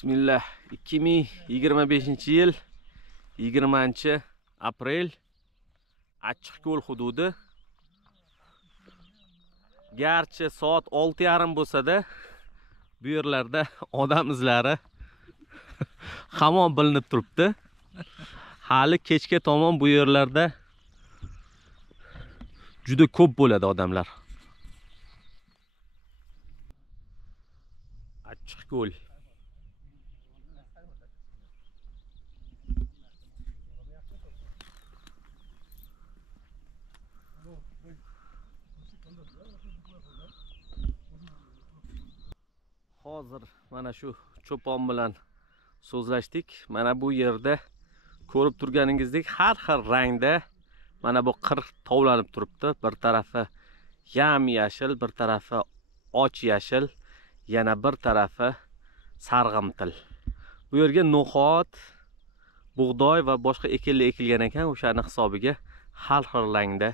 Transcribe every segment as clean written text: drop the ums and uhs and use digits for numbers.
Bismillah. 2025-yil 20-aprel Achchiqko'l hududi. Garchi soat 6:30 bo'lsa-da, bu yerlarda odam izlari hamon bilinib turibdi. Hali kechga tomon bu yerlarda juda ko'p bo'ladi odamlar. Achchiqko'l. Hozir mana shu cho'pon bilan so'zlashdik. Mana bu yerda ko'rib turganingizdek har xil rangda mana bu qir tovlanib turibdi. Bir tarafi yam yashil, bir tarafi och yashil, yana bir tarafi sarg'amtil. Bu yerga no'xat, bug'doy va boshqa ekinlar ekilgan ekan, o'shani hisobiga har xil rangda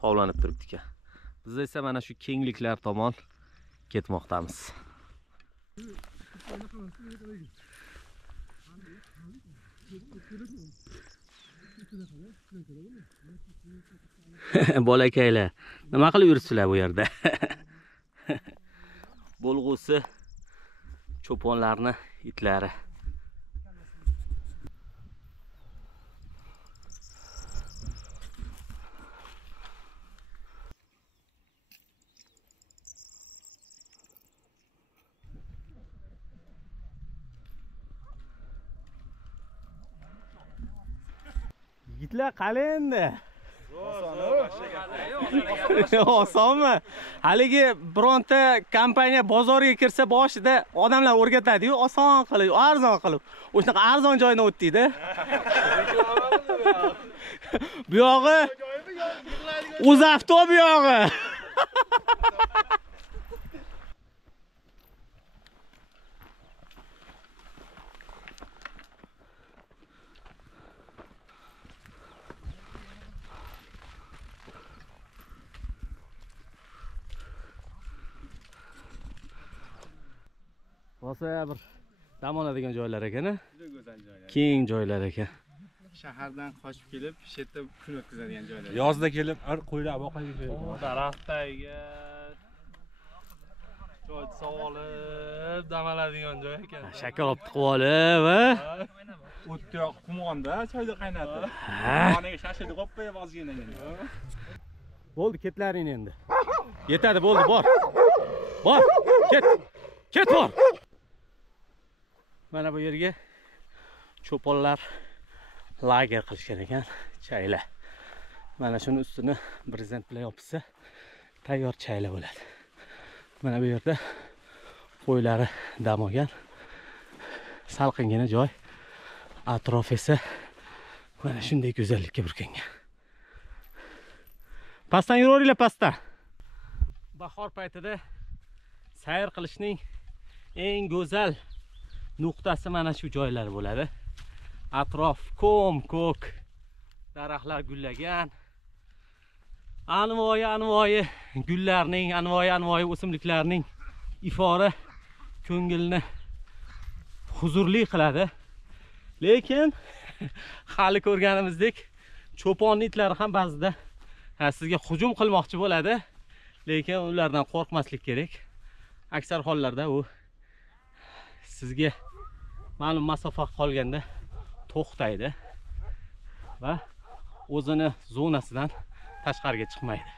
tovlanib turibdi ekan. Biz esa mana shu kengliklar tomon ketmoqdamiz. Bolakaylar, nima qilib yuribsizlar bu yerda? Bo'lg'usi cho'ponlarni itlari. Yigitlar qani endi? Osonmi? Haligi bironta kompaniya bozorga kirsa boshida odamlar o'rgatadi-yu, oson qilib, arzon qilib. O'shanaqa arzon joydan o'tdi-da. Bu yog'i UzAvto bu yog'i. Rosa bir dam oladigan joylar ekan-a? Juda go'zal joylar. Keng joylar ekan. Shahardan qochib kelib, shu yerda kun o'tkazadigan joylar. Yozda kelib, qo'ylar boqadigan joylar. Daraxtdagi joy solib dam oladigan joy ekan. Shakarop tiqib olib, va O'tda qumonda choyda qaynatib. Qoniga shashilib qo'yib qo'yib ozgina. bo'ldi, ketlaring endi. Yetadi, bo'ldi, bor. Bor, ket. Ket bor. Mana bu yerga cho'ponlar lager qilishgan ekan, chayla. Mana shuni ustini brezent bilan yopsa, tayyor chayla bo'ladi. Mana bu yerda qo'ylari dam olgan. Salqingina joy. Atrof esa mana shunday go'zallikka burkangan. Pastdan yuraveringlar, pastdan. Bahor paytida sayr qilishning eng go'zal nuqtasi mana shu joylar bo'ladi. Atrof ko'k, daraxtlar gullagan. Anvoyi gullarning, anvoyi o'simliklarning ifori ko'ngilni huzurli qiladi. Lekin hali ko'rganimizdek cho'pon itlari ham ba'zida sizga hujum qilmoqchi bo'ladi. Lekin ulardan qo'rqmaslik kerak. Aksar hollarda u sizga ma'lum masofa qolganda to'xtaydi va o'zini zonasidan tashqariga chiqmaydi.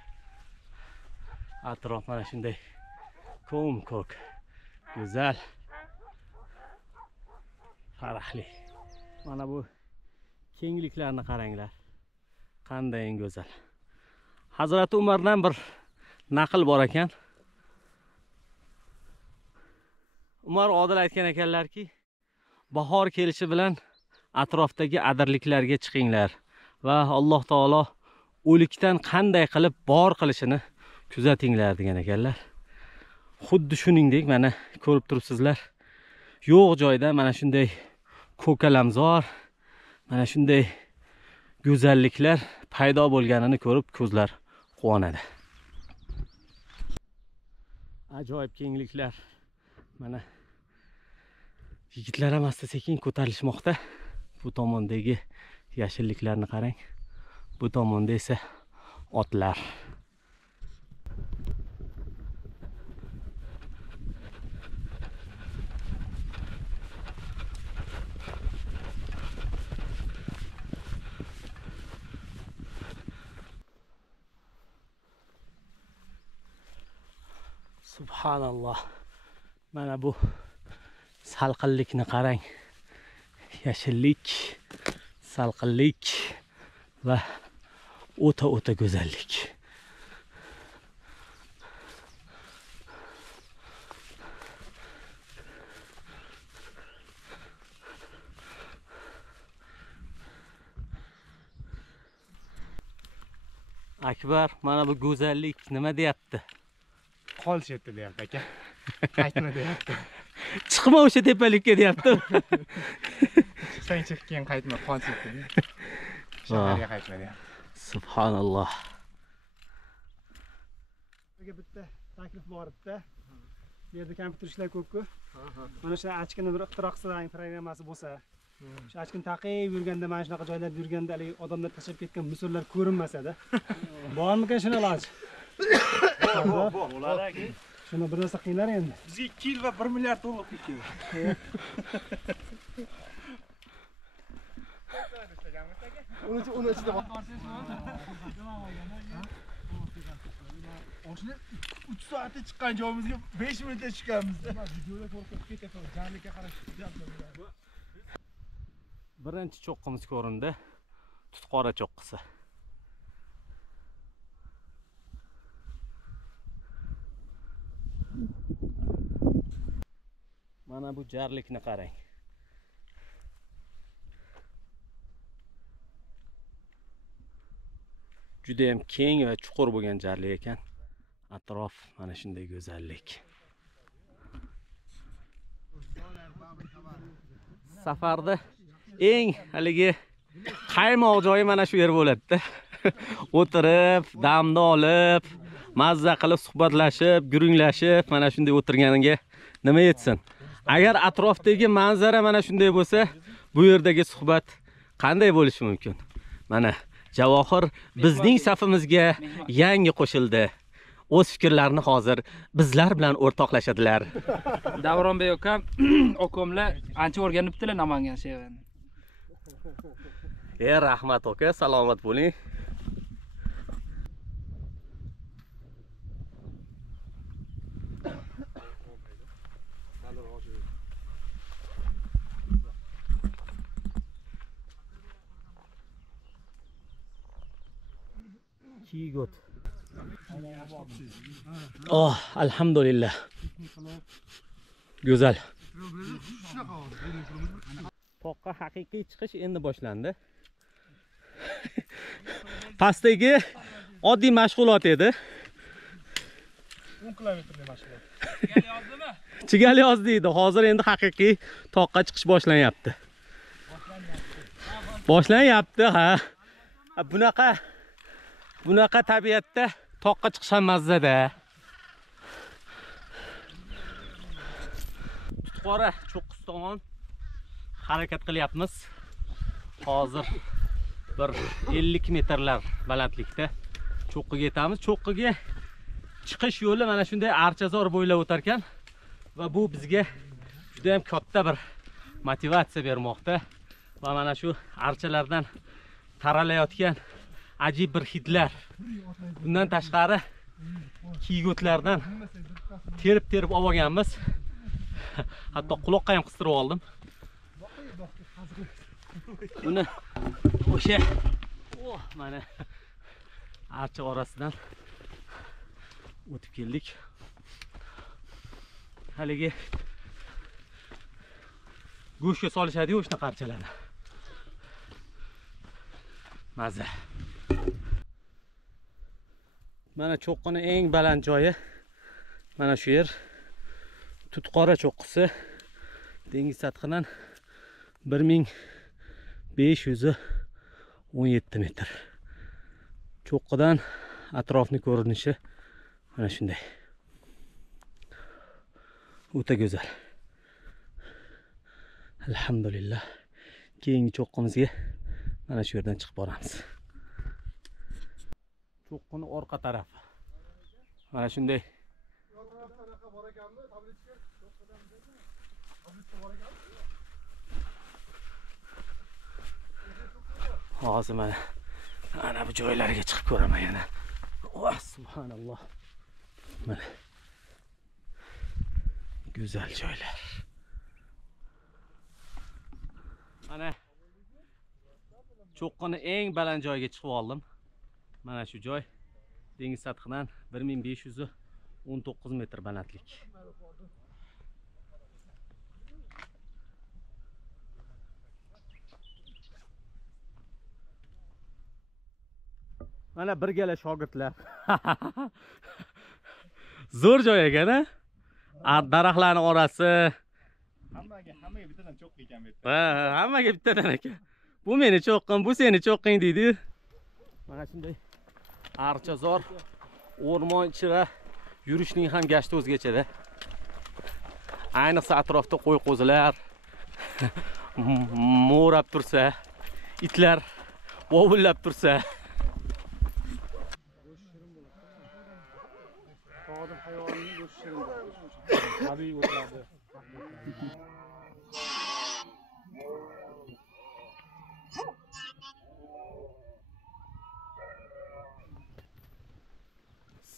Atrof mana shunday ko'k, go'zal, farahli. Mana bu kengliklarni qaranglar. Qanday go'zal. Hazrat Umardan bir naql bor ekan. Umar Odil aytgan ekanlarki, bahor kelishi bilan atrofdagi adirliklarga chiqinglar va Alloh taolo o'likdan qanday qilib bor qilishini kuzatinglar degan ekanlar. Xuddi shuningdek mana ko'rib turibsizlar. Yo'q joyda mana shunday ko'kalamzor, mana shunday go'zalliklar paydo bo'lganini ko'rib ko'zlar quvonadi. Ajoyib kengliklar. Mana Yigitlar ham asta-sekin ko'tarilishmoqda. Bu tomondagi yashilliklarni qarang. Bu tomonda esa otlar. Subhanalloh. Mana bu salqinlikni qarang. Yashillik, salqinlik va o'ta go'zallik. Akbar, mana bu go'zallik nima deyapti? Qolshyapti deyapti aka. Qaytma deyapti. Chiqma o'sha tepalikka deyapti. Chiqsang chiq, keyin qaytma, qolshyapti. Shaharga qaytma deyapti. Subhanalloh. Bitta taklif bor edi. Bu yerda kompyuter ishlar ko'p-ku. Mana shu achkini bir ixtiro qilsalar, programmasi bo'lsa, shu achkini taqib yurganda, mana shunaqa joylarda yurganda, odamlar tashlab ketgan musorlar ko'rinmasa-da. Bormi shuni iloji? Bo'lar aka. Shuni bir narsa qilinglar endi. Bizga 2 yil va 1 milliard dollar ketdi. Uni ichida Oshni 3 soatda chiqqan joyimizga 5 minutda chiqamiz. Videoda qo'rqib ketaman. Jarlikka qarab chiqyapman. Birinchi cho'qqimiz ko'rindi. Tutqora cho'qqisi. Mana bu jarlikni qarang. Juda ham keng va chuqur bo'lgan jarlik ekan. Atrof mana shunday go'zallik. Safarda eng haligi qaymoq joyi mana shu yer bo'ladi-da. O'tirib, damni olib, mazza qilib suhbatlashib, guringlashib, mana shunday o'tirganiga nima yetsin? Agar atrofdagi manzara mana shunday bo'lsa, bu yerdagi suhbat qanday bo'lishi mumkin? Mana Javohir bizning safimizga yangi qo'shildi. O'z fikrlarini hozir bizlar bilan o'rtoqlashadilar. Davronbek akam, okamlar ancha o'rganibdilar Namangan she'rini. Rahmat aka, salomat bo'ling. Kigot. Oh, alhamdulillah. Go'zal. Toqqa haqiqiy chiqish endi boshlandi. Pastdagi oddiy mashg'ulot edi. 10 kilometrlik mashg'ulot. Chigal yozdimi? Chigal yozdi edi. Hozir endi haqiqiy toqqa chiqish boshlanyapti. Boshlanyapti, ha. Bunaqa tabiatda toqqa chiqish ham mazza-da. Tutqora cho'qqisi tomon harakat qilyapmiz. Hozir bir 50 metrlar balandlikda cho'qqiga yetamiz. Cho'qqiga chiqish yo'li mana shunday archazor bo'ylab o'tar ekan va bu bizga juda ham katta bir motivatsiya bermoqda va mana shu archalardan taralayotgan ajib bir hidlar. Bundan tashqari kiygotlardan terib olganmiz. Hatto quloqqa ham qistirib oldim. Buni o'sha mana archa orasidan o'tib keldik. Haligi go'shtga solishadi-yu o'shna qarchalarni. Mazza. Mana cho'qqini eng baland joyi mana shu yer. Tutqora cho'qqisi dengiz sathidan 1517 metr. Cho'qqidan atrofni ko'rinishi mana shunday. O'ta go'zal. Alhamdulillah. Keyingi cho'qqimizga mana shu yerdan chiqib boramiz. Cho'qqini orqa tarafi. Mana shunday. Hozir mana bu joylarga chiqib ko'raman yana. Oh, subhanalloh. Mana go'zal joylar. Mana cho'qqini eng baland joyga chiqib oldim. Mana shu joy dengiz sathidan 1519 metr balandlik. Mana birgala shogirdlar. Zo'r joy ekan-a? Daraxtlarning orasi. Hammaga bittadan cho'qqi ekan bu yerda. Ha, hammaga bittadan ekan. Bu meni cho'qqim, bu seni cho'qqing deydi. Mana shunday archazor o'rmon ichida yurishning ham gashti o'zgacha-da. Ayniqsa atrofda qo'y-qo'zilar mo'rab tursa, itlar vovullab tursa. Tog'da hayvonning go'shti shirin. Tabiiy o'tlardi.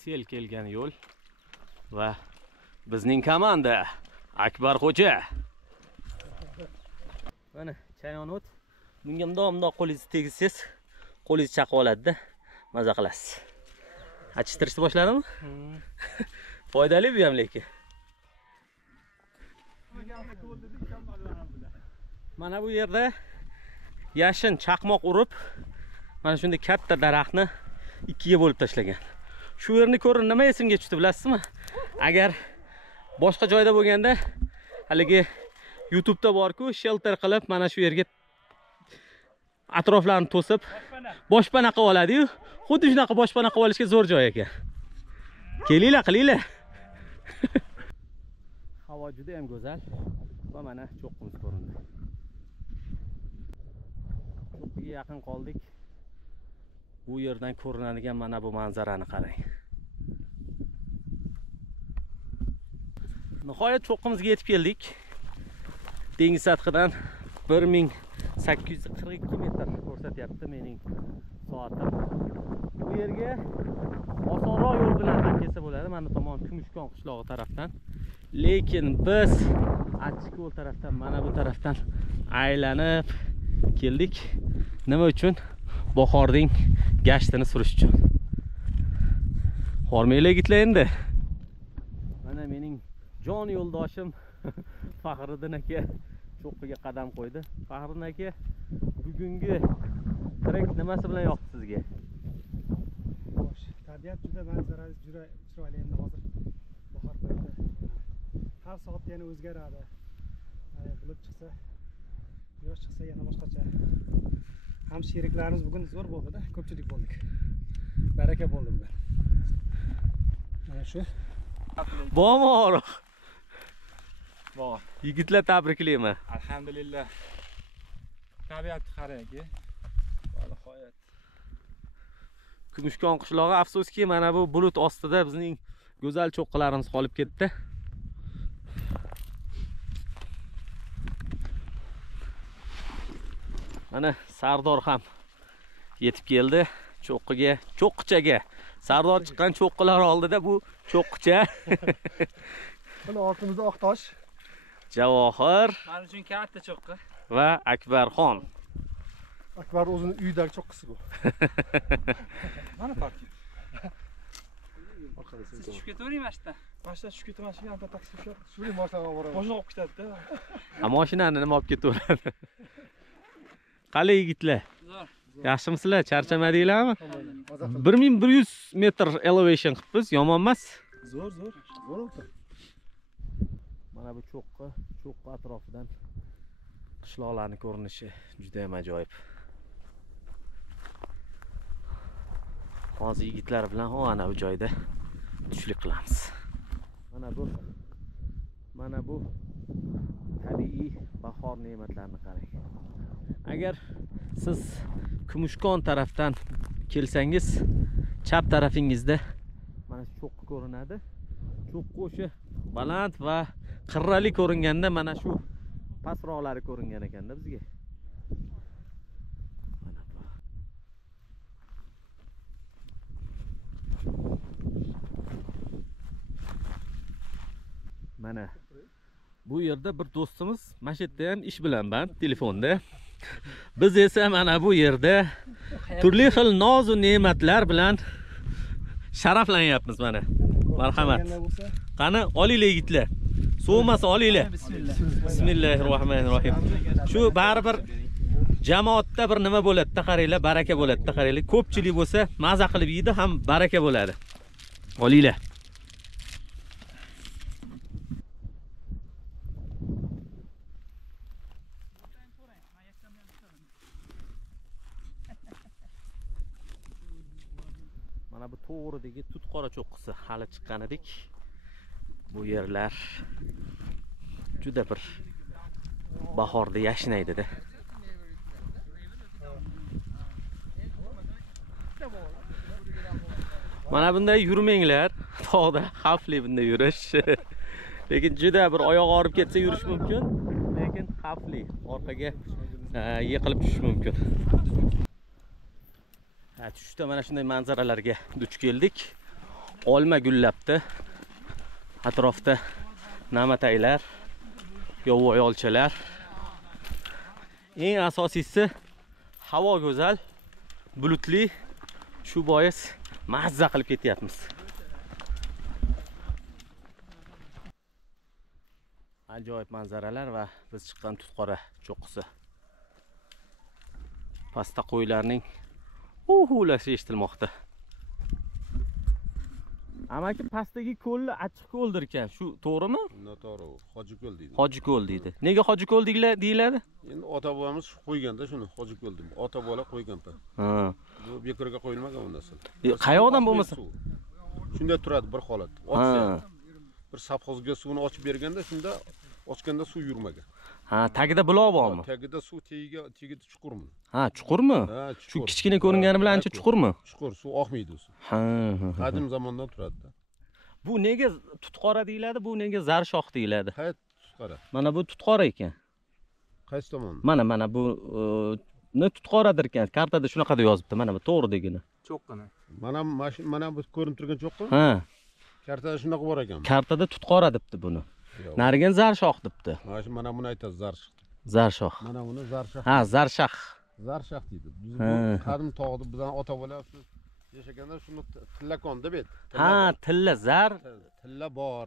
Sel kelgan yo'l va bizning komanda Akbar Xo'ja. Mana chayonot. Bunga mundoq qo'lingizni tegsiz, qo'lingiz chaqib oladi-da, maza qilasiz. Achishtirishni boshladimi? Foydali bu ham lekin. Mana bu yerda yashin chaqmoq urib, mana shunday katta daraxtni ikkiga bo'lib tashlagan. Shu yerni ko'rin nima esimga tushdi bilasizmi? Agar boshqa joyda bo'lganda, haligi YouTube'da bor-ku, shelter qilib mana shu yerga atroflarni to'sib boshpana qilib oladi-yu. Xuddi shunaqa boshpana qilib olishga zo'r joy ekan. Kelinglar, qilinglar. Havo juda ham go'zal va mana cho'qqimiz ko'rindi. Cho'qqiga yaqin qoldik. Bu yerdan ko'rinadigan mana bu manzarani qarang. Nihoyat cho'qqimizga yetib keldik. Dengiz sathidan 1842 metr ko'rsatyapti mening soatim. Bu yerga osonroq yo'l bilan ham kelsa bo'ladi, mana tomon Kumushkon qishlog'i tarafdan. Lekin biz Achchiko'l tarafdan, mana bu tarafdan aylanib keldik. Nima uchun? Bahorning gashtini surish uchun. Hormanglar gitlar endi. Mana mening jon yo'ldoshim Faxriddin aka cho'qqiga qadam qo'ydi. Faxriddin aka, bugungi trek nimasi bilan yoqdi sizga? Tabiat juda manzarasi juda chiroyli endi hozir bahor payti. Har soat yana o'zgaradi. Bulut chiqsa, quyosh chiqsa yana boshqacha. Ham sheriklarimiz bugun zo'r bo'ldi-da, ko'pchilik bo'ldik. Baraka bo'ldi bugun. Mana shu. Bormi? Bor. Yigitlar tabriklayman. Alhamdulillah. Tabiatni qarang-ki. Nihoyat. Kumushkon qishlog'i afsuski mana bu bulut ostida bizning go'zal cho'qqilarimiz qolib ketdi. Mana Sardor ham yetib keldi cho'qqiga, cho'qqichaga. Sardor chiqqan cho'qqilar oldida bu cho'qqicha. Buni ortimizda Oqtosh, Javohir Men uchun katta cho'qqi. va Akbarxon. Akbar o'zining uyidagi cho'qqisi bu. Mana parking. Siz tushib ketavering mashina. Mashina tushib ketaman, shu yerda taksi tushib. Shuni mashinaga boraman. Boshqa olib ketadi-da. Mashinani nima olib ketaveradi? Qani yigitlar? Zo'r. Yaxshimisizlar? Charchamadinglarmi? 1100 metr elevation qilibmiz, yomon emas. Zo'r. Mana bu cho'qqi atrofidan qishloqlarning ko'rinishi juda ham ajoyib. Hozir yigitlar bilan ana bu joyda tushlik qilamiz. Mana bu tabiiy bahor bor ne'matlarni qarang. Agar siz Kumushkon tarafdan kelsangiz, chap tarafingizda mana shu cho'qqi ko'rinadi. Cho'qqi o'sha baland va qirrali ko'ringanda mana shu pastroqlari ko'ringan ekanda bizga. Mana bu yerda bir do'stimiz mana shu yerda ham ish bilan band telefonda. Biz esa mana bu yerda turli xil noz va ne'matlar bilan sharaflanyapmiz mana. Marhamat. Qani olinglar yigitlar. So'masa olinglar. Bismillahirrohmanirrohim. Shu baribir jamoatda bir nima bo'ladi-da, qaranglar, baraka bo'ladi-da, qaranglar. Ko'pchilik bo'lsa, maza qilib yeydi, ham baraka bo'ladi. Olinglar. Mana bu to'g'ridagi tutqora cho'qqisi hali chiqqan edik. Bu yerlar juda bir bahorda yashnaydi-da. Mana bunday yurmanglar. Tog'da xavfli bunday yurish. Lekin juda bir oyoq og'rib ketsa yurish mumkin, lekin xavfli. Orqaga yiqilib tushish mumkin. Tushda mana shunday manzaralarga duch keldik. Olma gullabdi. Atrofda namataylar, yovvoyi olchalar. Eng asosiysi havo go'zal, bulutli. Shu bois mazza qilib ketyapmiz. Ajoyib manzaralar va biz chiqqan tutqora cho'qqisi. Pastda qo'ylarning ulashi eshitilmoqda. Amaki pastdagi ko'lni achchiq ko'ldir ekan. Shu to'g'rimi? Noto'g'ri. Hojiko'l deydi. Hojiko'l deydi. Nega Hojiko'l deyiladi? Endi ota-bobomiz qo'yganda shuni Hojiko'l deydi. Ota-bola qo'yganda. Ha. Bu bekorga qo'yilmagan bu narsa. Qayoqdan bo'lmasa? Shunda turadi bir holat. Ochsa. Bir sapxozga suvni ochib berganda, shunda ochganda suv yurmagan. Ha, tagida buloq bormi? Tagida suv tegida chuqurmi? Ha, chuqurmi? Ha, Shu kichkina ko'ringani bilan ancha chuqurmi? Chuqur, suv oqmaydi o'zi. Ha. Qadim zamondan turadi. Bu nega tutqora deyiladi, bu nega zarshoq deyiladi? Hayot tutqora. Mana bu tutqora ekan. Qaysi tomon? Mana bu ne tutqoradir ekan. Kartada shunaqa deb yozibdi, mana bu to'g'ridigini. Cho'qqini. Mana bu ko'rinib turgan cho'qqi? Ha. Kartada shunaqa bor ekan. Kartada tutqora debdi buni. Narigan zarshoq debdi. Mana buni aytadi zarshoq. Zarshoq. Mana buni zarshoq. Ha, zarshoq. Zarshoq deydi. Biz bu qadim tog'da bizdan ota-bola yashaganda shuni tillakon deb edi. Ha, tilla zar. Tilla bor.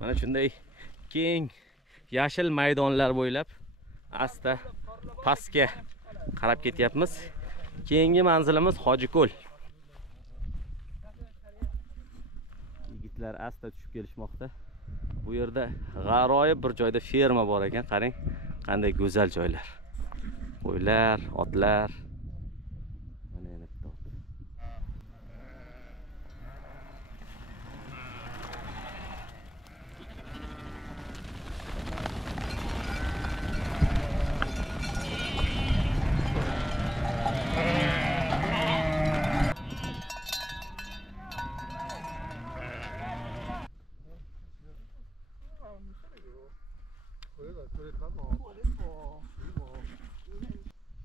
Mana shunday keng yashil maydonlar bo'ylab asta pastga qarab ketyapmiz. Keyingi manzilimiz Hojiko'l. Yigitlar asta tushib kelishmoqda. Bu yerda g'aroyib bir joyda ferma bor ekan. Qarang, qanday go'zal joylar. Qo'ylar, otlar. Mana yana bitta ot.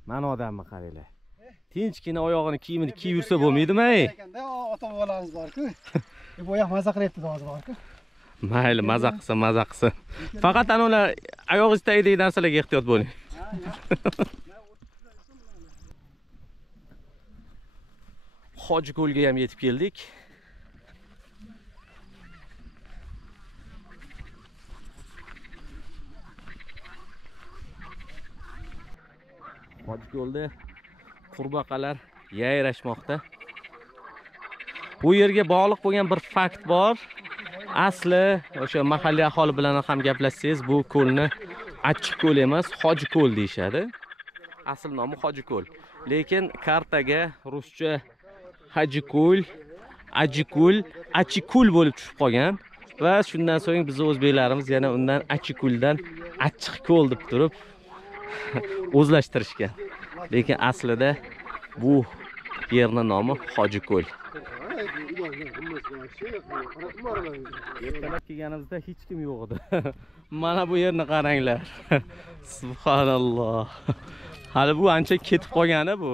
Mana odamni qaranglar. Tinchgina oyog'ini kiyimini kiyib yursa bo'lmaydimi, ey? Ota-bobolamiz bor-ku. Bu oyoq maza qilyapti hozir bor-ku. Mayli, maza qilsin. Faqat anolar oyog'ingiz tagidagi narsalarga ehtiyot bo'ling. Hojiko'lga ham yetib keldik. Hojiko'lda qurbaqalar yayrashmoqda. Bu yerga bog'liq bo'lgan bir fakt bor. Asli o'sha mahalliy aholi bilan ham gaplashsangiz, bu ko'lni Achchiq ko'l emas, Hojiko'l deyshadi. Asl nomi Hojiko'l. Lekin kartaga ruscha Hajiko'l, Ajiko'l, Achiko'l bo'lib tushib qolgan. Va shundan so'ng biz o'zbeklarimiz yana undan Achiko'ldan Achchiq ko'l deb turib o'zlashtirishgan. Lekin aslida bu yerning nomi Hojiko'l. Ertalab kelganimizda hech kim yo'q edi. Mana bu yerni qaranglar. Subhanalloh. Hali bu ancha ketib qolgani bu.